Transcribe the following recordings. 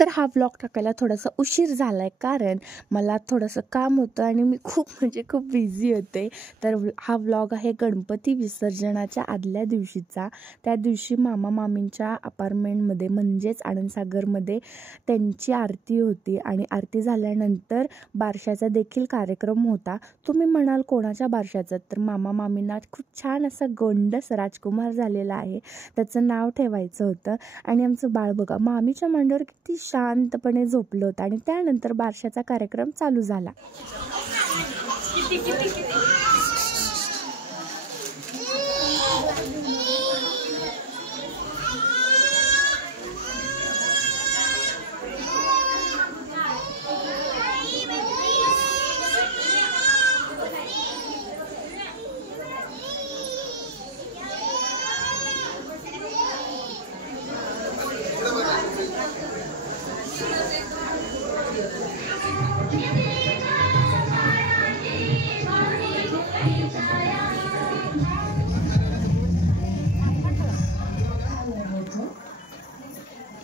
तर हा व्लॉग टाकायला थोडासा उशीर झाला आहे, कारण मला थोडंसं काम होतं आणि मी खूप बिझी होते. तर हा व्लॉग आहे गणपती विसर्जनाच्या आदल्या दिवशीचा. त्या दिवशी मामा मामींच्या अपार्टमेंटमध्ये म्हणजेच आनंदसागरमध्ये त्यांची आरती होती आणि आरती झाल्यानंतर बारशाचा देखील कार्यक्रम होता. तुम्ही म्हणाल कोणाच्या बारशाचा? तर मामा मामींना खूप छान असा गोंडस राजकुमार झालेला आहे, त्याचं नाव ठेवायचं होतं. आणि आमचं बाळ बघा मामीच्या मांडीवर किती शांतपणे झोपलं होतं. आणि त्यानंतर बारशाचा कार्यक्रम चालू झाला.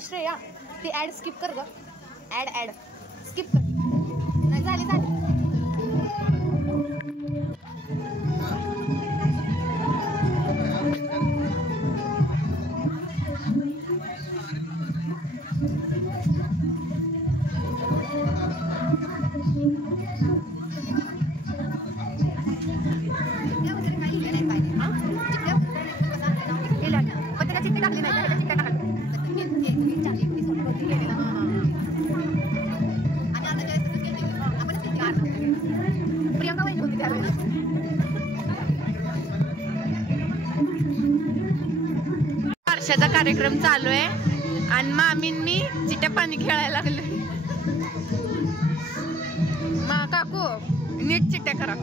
श्रेया ती ऍड स्किप कर ग. ऍड स्किप कर. नाही झाली बारशाचा कार्यक्रम चालू आहे आणि मामींनी चिट्या पाणी खेळायला लागले. काकू नीट चिट्ट्या करा.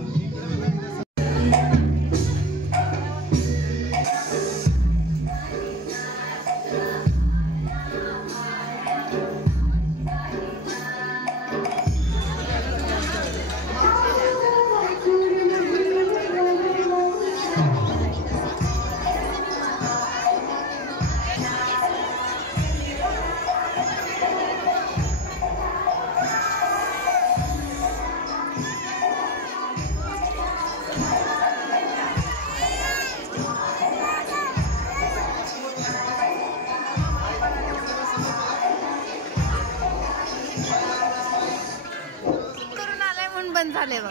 बंद झाले व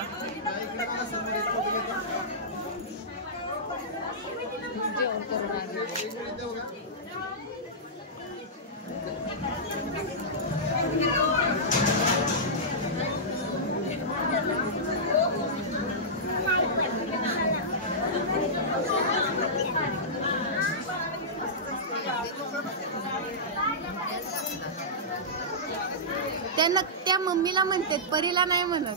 त्यांना त्या मम्मीला म्हणतात, परीला नाही म्हणत.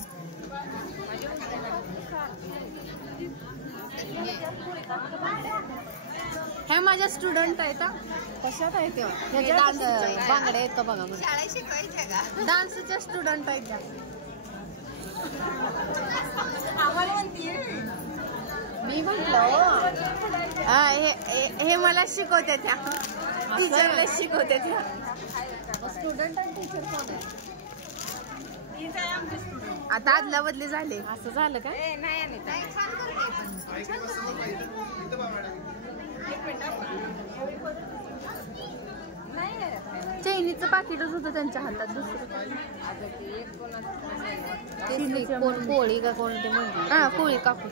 ह्या माझ्या स्टुडंट आहेत. कशात आहे तेव्हा बांगड्या आहेत का बघा. डान्सच्या स्टुडंट आहेत त्या. मी म्हटलं हे मला शिकवते, त्या टीचरला शिकवते. त्या स्टुडंट आणि टीचर कोण आहे? आता आदला बदली झाले. असं झालं का? चैनीचं पाकिटच होतं त्यांच्या हातात. दुसरं कोण कोळी का कोण ते म्हणते? हा कोळी काकू.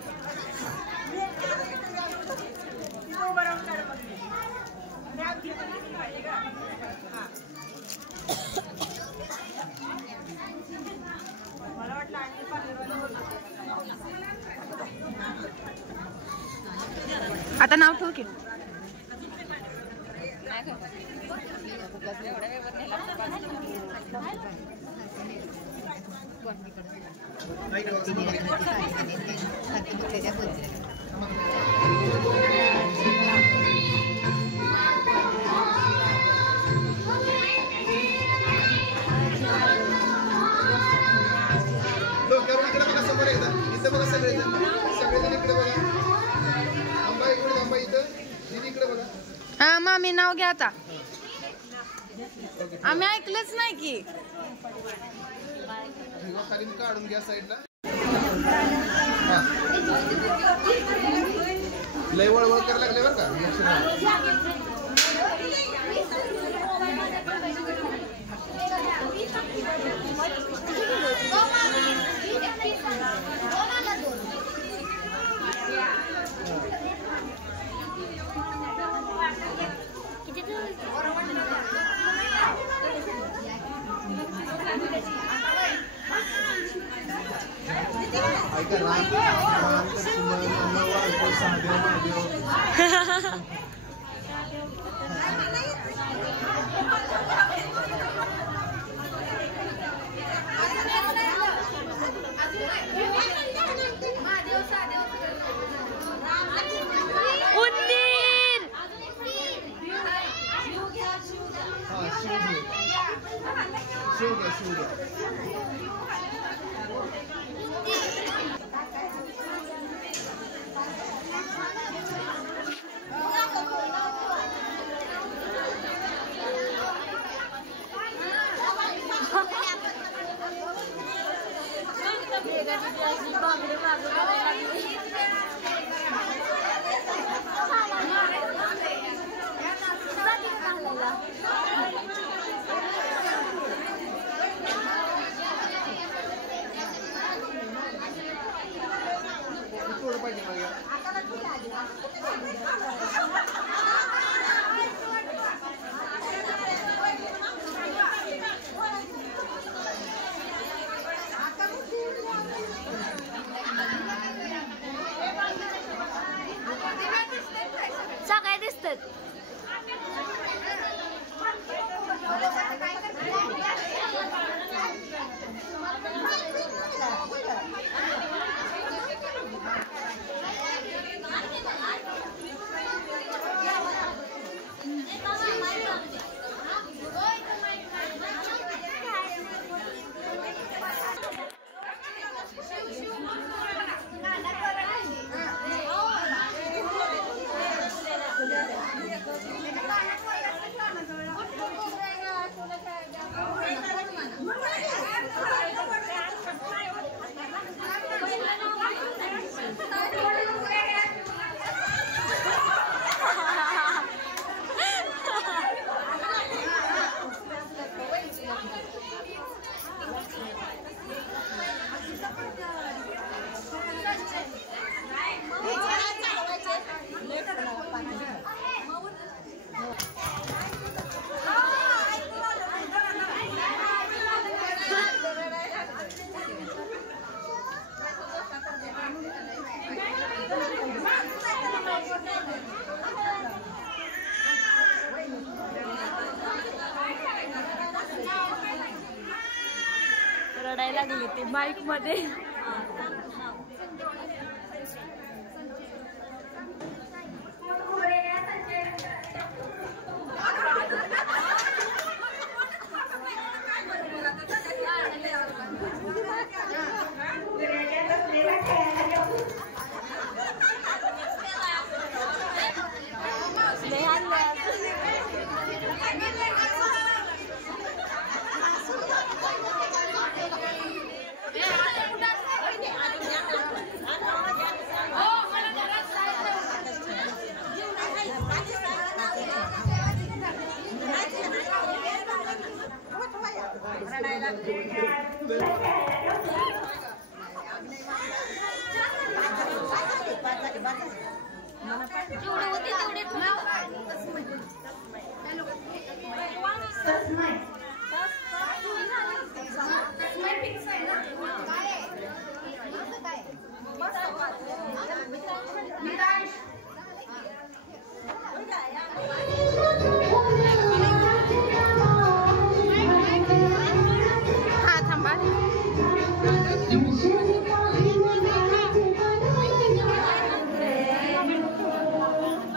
आता नाव ठेव की. हा मामी नाव घ्या आता. आम्ही ऐकलंच नाही की काढून घ्या साईडला. लय वळवळ करायला लागले बरं का. सगळे दिसतात. रडायला लागली ती बाईक मध्ये.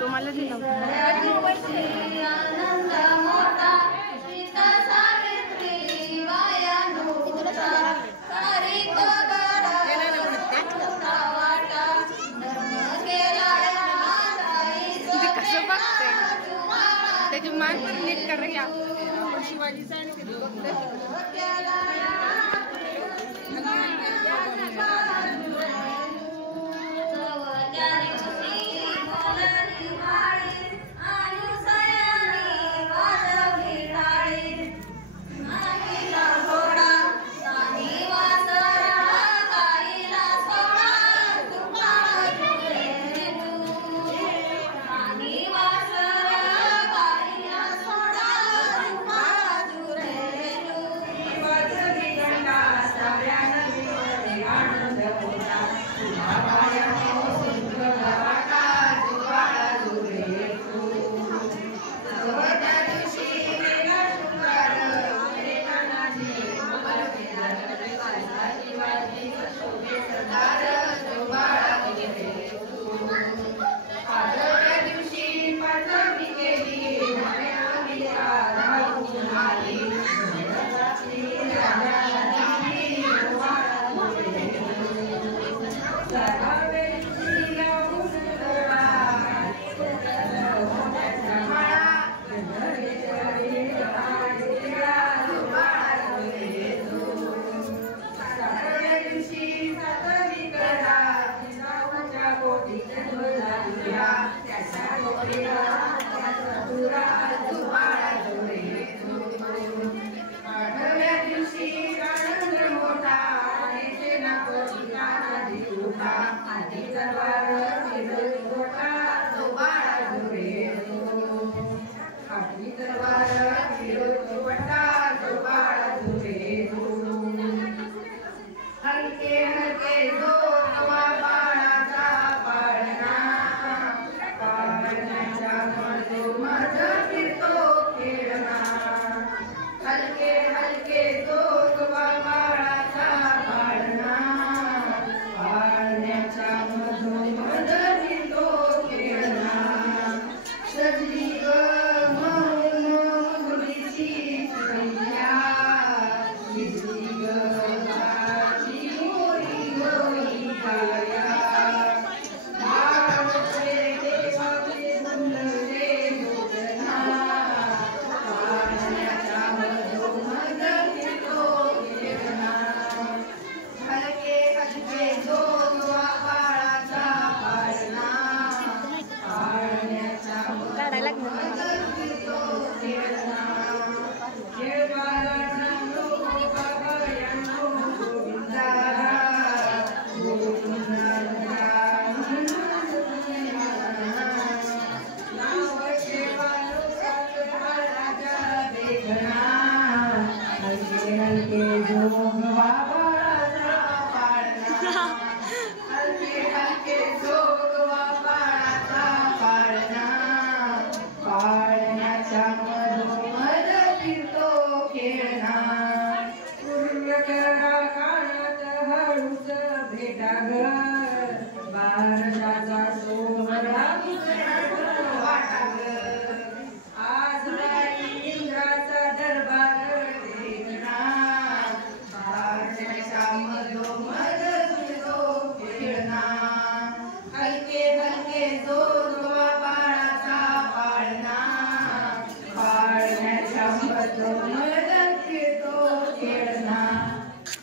तुम्हाला दिलं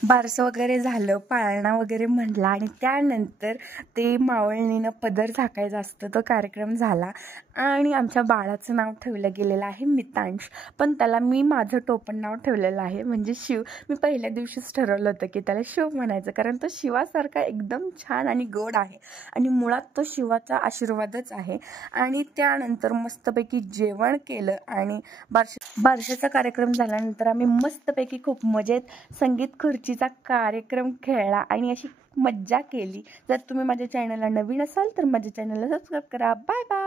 बारसं वगैरे झालं, पाळणा वगैरे म्हणला आणि त्यानंतर ते मावळणीनं पदर झाकायचं असतं. तो कार्यक्रम झाला आणि आमच्या बाळाचं नाव ठेवलं गेलेलं आहे मितांश, पण त्याला मी माझं टोपण नाव ठेवलेलं आहे म्हणजे शिव. मी पहिल्या दिवशीच ठरवलं होतं की त्याला शिव म्हणायचं, कारण तो शिवासारखा एकदम छान आणि गोड आहे आणि मुळात तो शिवाचा आशीर्वादच आहे. आणि त्यानंतर मस्तपैकी जेवण केलं आणि बारशाचा कार्यक्रम झाल्यानंतर आम्ही मस्तपैकी खूप मजेत संगीत खुर्चीचा कार्यक्रम खेळला आणि अशी मज्जा केली. जर तुम्ही माझ्या चॅनलला नवीन असाल तर माझ्या चॅनलला सबस्क्राईब करा. Bye bye.